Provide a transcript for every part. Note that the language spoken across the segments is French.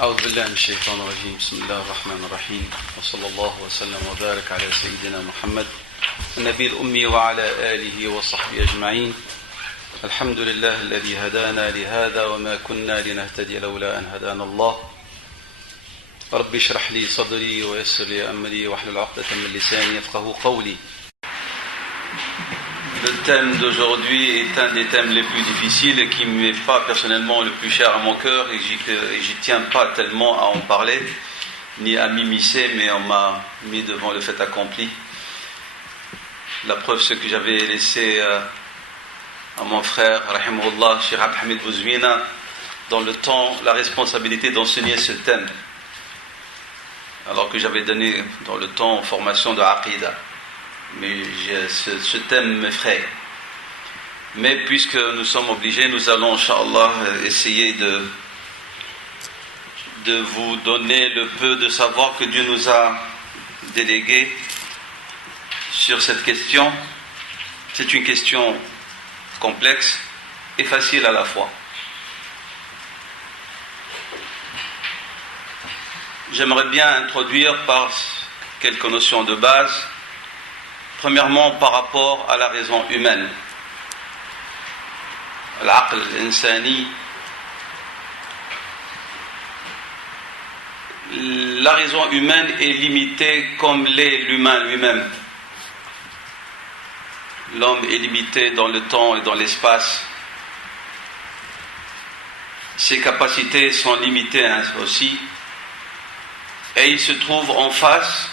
أعوذ بالله من الشيطان الرجيم بسم الله الرحمن الرحيم وصلى الله وسلم وبارك على سيدنا محمد النبي الأمي وعلى آله وصحبه أجمعين الحمد لله الذي هدانا لهذا وما كنا لنهتدي لولا أن هدانا الله رب اشرح لي صدري ويسر لي أمري واحلل عقدة من لساني يفقهوا قولي. Le thème d'aujourd'hui est un des thèmes les plus difficiles et qui m'est pas personnellement le plus cher à mon cœur et j'y tiens pas tellement à en parler ni à m'immiscer, mais on m'a mis devant le fait accompli. La preuve, c'est que j'avais laissé à mon frère rahimahullah Cheikh Abdelhamid Bouzouina dans le temps la responsabilité d'enseigner ce thème, alors que j'avais donné dans le temps formation de Aqidah. Mais ce thème m'effraie. Mais puisque nous sommes obligés, nous allons, Inch'Allah, essayer de vous donner le peu de savoir que Dieu nous a délégué sur cette question. C'est une question complexe et facile à la fois. J'aimerais bien introduire par quelques notions de base. Premièrement, par rapport à la raison humaine. L'aql insani. La raison humaine est limitée comme l'est l'humain lui-même. L'homme est limité dans le temps et dans l'espace. Ses capacités sont limitées aussi. Et il se trouve en face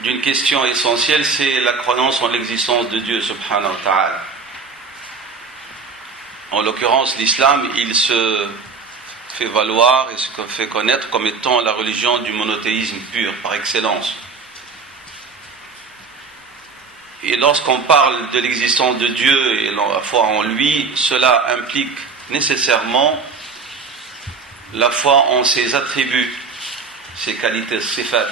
d'une question essentielle, c'est la croyance en l'existence de Dieu subhanahu wa ta'ala. En l'occurrence, l'islam, il se fait valoir et se fait connaître comme étant la religion du monothéisme pur, par excellence. Et lorsqu'on parle de l'existence de Dieu et la foi en lui, cela implique nécessairement la foi en ses attributs, ses qualités, sifat.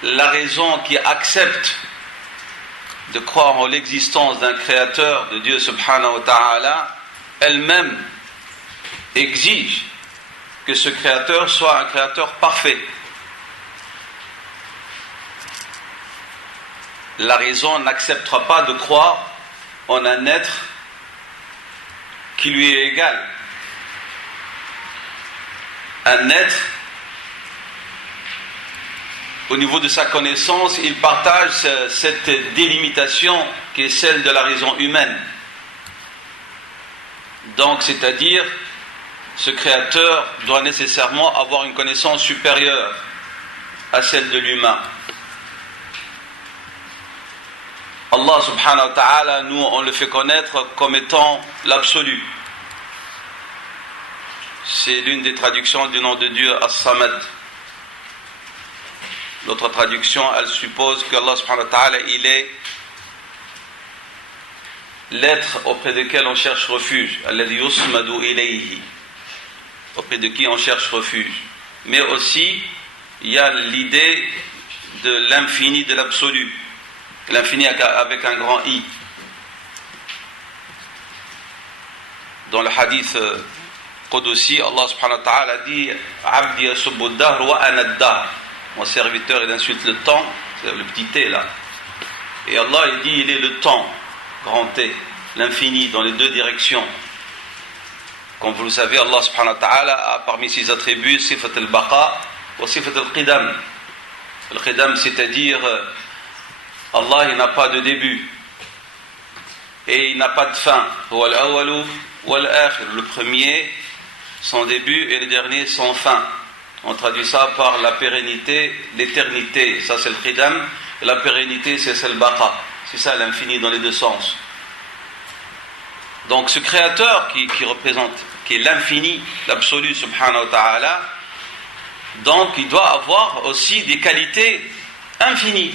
La raison qui accepte de croire en l'existence d'un créateur, de Dieu subhanahu wa ta'ala, elle-même exige que ce créateur soit un créateur parfait. La raison n'acceptera pas de croire en un être qui lui est égal. Un être, au niveau de sa connaissance, il partage cette délimitation qui est celle de la raison humaine. Donc, c'est-à-dire, ce créateur doit nécessairement avoir une connaissance supérieure à celle de l'humain. Allah subhanahu wa ta'ala, nous, on le fait connaître comme étant l'absolu. C'est l'une des traductions du nom de Dieu, As-Samad. L'autre traduction, elle suppose qu'Allah subhanahu wa ta'ala, il est l'être auprès duquel on cherche refuge. Alladhi yusmadu ilayhi. Auprès de qui on cherche refuge. Mais aussi, il y a l'idée de l'infini, de l'absolu. L'infini avec un grand I. Dans le hadith Qudusi, Allah subhanahu wa ta'ala dit Abdi yasubbu ad-dahr wa ana ad-dahr. Mon serviteur, il insulte le temps, c'est le petit T là. Et Allah, il dit, il est le temps, grand T, l'infini, dans les deux directions. Comme vous le savez, Allah subhanahu wa ta'ala a parmi ses attributs, sifat al-baqa ou sifat al-qidam. Al-qidam, c'est-à-dire, Allah, il n'a pas de début. Et il n'a pas de fin. Wal-awalu wal-akhir. Le premier, sans début, et le dernier, sans fin. On traduit ça par la pérennité, l'éternité. Ça, c'est le qidam. Et la pérennité, c'est le baqa. C'est ça l'infini dans les deux sens. Donc, ce créateur qui représente, qui est l'infini, l'absolu, subhanahu wa ta'ala, donc, il doit avoir aussi des qualités infinies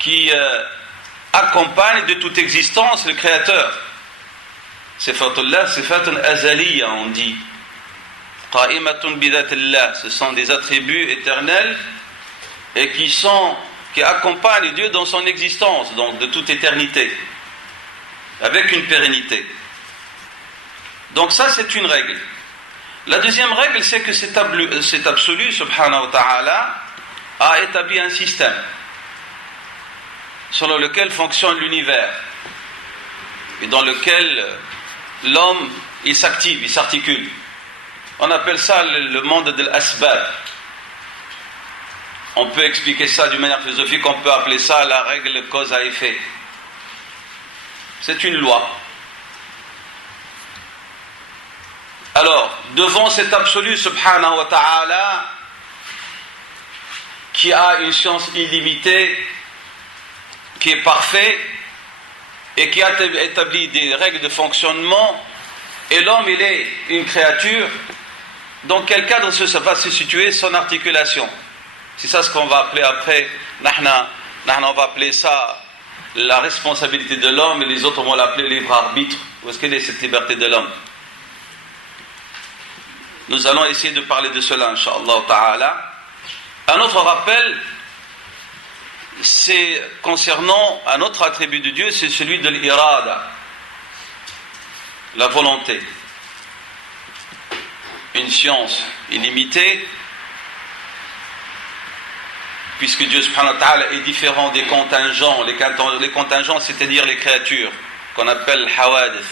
qui accompagnent de toute existence le créateur. Sifatullah, sifatun azaliya, on dit. Qa'imatun bidatillah, ce sont des attributs éternels et qui accompagnent Dieu dans son existence, donc de toute éternité. avec une pérennité. Donc ça, c'est une règle. La deuxième règle, c'est que cet absolu, subhanahu wa ta'ala, a établi un système selon lequel fonctionne l'univers et dans lequel l'homme, il s'active, il s'articule. On appelle ça le monde de l'asbab. On peut expliquer ça d'une manière philosophique, on peut appeler ça la règle cause à effet. C'est une loi. Alors, devant cet absolu subhanahu wa ta'ala, qui a une science illimitée, qui est parfait, et qui a établi des règles de fonctionnement, et l'homme, il est une créature, dans quel cadre va se situer son articulation? C'est ça ce qu'on va appeler après, on va appeler ça la responsabilité de l'homme, et les autres vont l'appeler libre arbitre. Où est-ce qu'elle est cette liberté de l'homme? Nous allons essayer de parler de cela, Inch'Allah ta'ala. Un autre rappel, c'est concernant un autre attribut de Dieu, c'est celui de l'irada, la volonté. Une science illimitée, puisque Dieu subhanahu wa ta'ala est différent des contingents. Les contingents, c'est-à-dire les créatures qu'on appelle hawadith,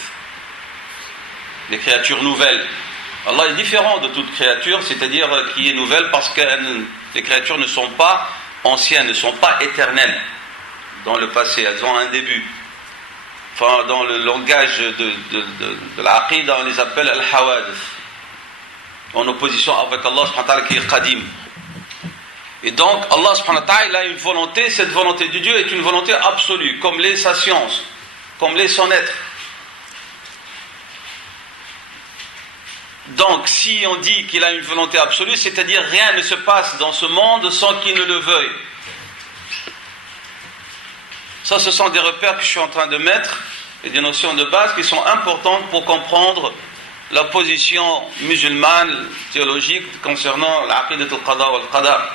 les créatures nouvelles. Allah est différent de toute créature, c'est-à-dire qui est nouvelle, parce que les créatures ne sont pas anciennes, ne sont pas éternelles dans le passé, elles ont un début. Enfin, dans le langage de l'aqida, on les appelle al-hawadith, en opposition avec Allah subhanahu wa ta'ala qui est qadim. Et donc Allah subhanahu wa ta'ala a une volonté, cette volonté de Dieu est une volonté absolue, comme l'est sa science, comme l'est son être. Donc si on dit qu'il a une volonté absolue, c'est-à-dire rien ne se passe dans ce monde sans qu'il ne le veuille. Ça, ce sont des repères que je suis en train de mettre et des notions de base qui sont importantes pour comprendre la position musulmane, théologique, concernant l'aqidat al-qada wal-qadar.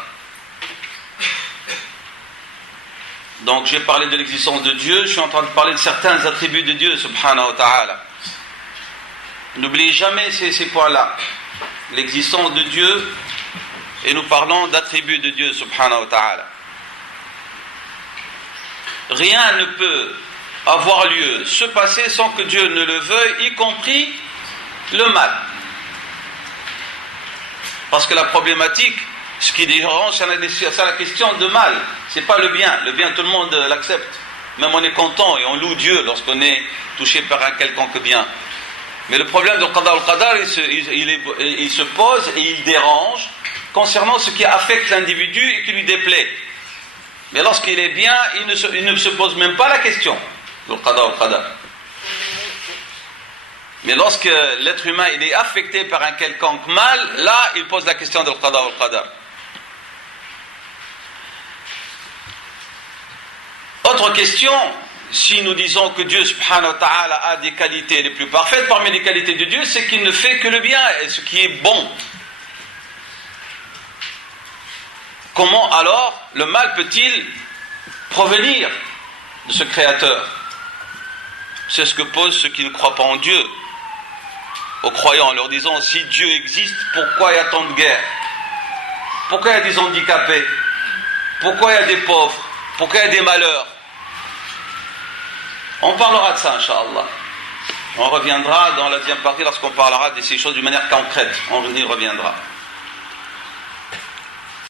Donc j'ai parlé de l'existence de Dieu, je suis en train de parler de certains attributs de Dieu subhanahu wa ta'ala. N'oubliez jamais ces points-là. L'existence de Dieu, et nous parlons d'attributs de Dieu subhanahu wa ta'ala. Rien ne peut avoir lieu, se passer sans que Dieu ne le veuille, y compris le mal. Parce que la problématique, ce qui dérange, c'est la question de mal. C'est pas le bien. Le bien, tout le monde l'accepte. Même on est content et on loue Dieu lorsqu'on est touché par un quelconque bien. Mais le problème de qada al-qadar, il se pose et il dérange concernant ce qui affecte l'individu et qui lui déplaît. Mais lorsqu'il est bien, il ne se pose même pas la question de qada al-qadar. Mais lorsque l'être humain il est affecté par un quelconque mal, là il pose la question de qada al-qadar. Autre question, si nous disons que Dieu subhanahu wa ta'ala a des qualités les plus parfaites, parmi les qualités de Dieu, c'est qu'il ne fait que le bien et ce qui est bon. Comment alors le mal peut-il provenir de ce Créateur? C'est ce que posent ceux qui ne croient pas en Dieu aux croyants, en leur disant: si Dieu existe, pourquoi il y a tant de guerres? Pourquoi il y a des handicapés? Pourquoi il y a des pauvres? Pourquoi il y a des malheurs? On parlera de ça, Inch'Allah. On reviendra dans la deuxième partie lorsqu'on parlera de ces choses d'une manière concrète. On y reviendra.